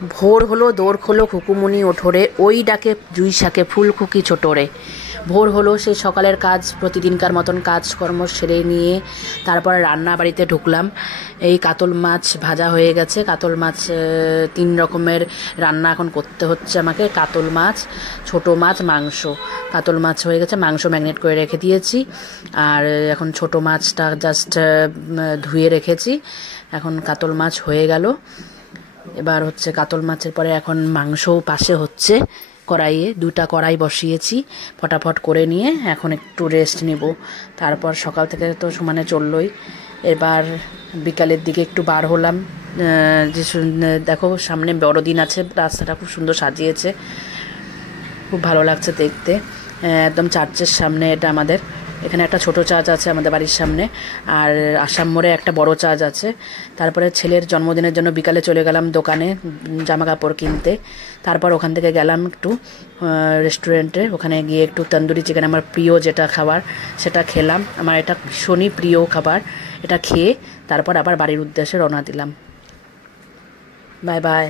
ভোর হলো দোর খোলো খুকুমনি ওঠোরে, ওই ডাকে জুই শাকে ফুলখুকি ছোটোরে। ভোর হলো, সেই সকালের কাজ প্রতিদিনকার মতন কাজকর্ম সেরে নিয়ে তারপর রান্না বাড়িতে ঢুকলাম। এই কাতল মাছ ভাজা হয়ে গেছে। কাতল মাছ 3 রকমের রান্না এখন করতে হচ্ছে আমাকে। কাতল মাছ, ছোট মাছ, মাংস। কাতল মাছ হয়ে গেছে, মাংস ম্যারিনেট করে রেখে দিয়েছি। আর এখন ছোট মাছটা জাস্ট ধুয়ে রেখেছি। এখন কাতল মাছ হয়ে গেল। এবার হচ্ছে কাতল মাছের পরে এখন মাংসও পাশে হচ্ছে কড়াইয়ে। 2টা কড়াই বসিয়েছি, ফটাফট করে নিয়ে এখন একটু রেস্ট নিব। তারপর সকাল থেকে তো সমানে চললই। এবার বিকালের দিকে একটু বার হলাম। যে দেখো সামনে বড়দিন আছে, রাস্তাটা খুব সুন্দর সাজিয়েছে, খুব ভালো লাগছে দেখতে। একদম চার্চের সামনে এটা আমাদের। এখানে একটা ছোট চার্চ আছে আমাদের বাড়ির সামনে, আর আসাম মোড়ে একটা বড় চার্চ আছে। তারপরে ছেলের জন্মদিনের জন্য বিকালে চলে গেলাম দোকানে জামা কাপড় কিনতে। তারপর ওখান থেকে গেলাম একটু রেস্টুরেন্টে। ওখানে গিয়ে একটু তন্দুরি চিকেন, আমার প্রিয় যেটা খাবার, সেটা খেলাম। আমার এটা ভীষণই প্রিয় খাবার। এটা খেয়ে তারপর আবার বাড়ির উদ্দেশ্যে রওনা দিলাম। Bye bye.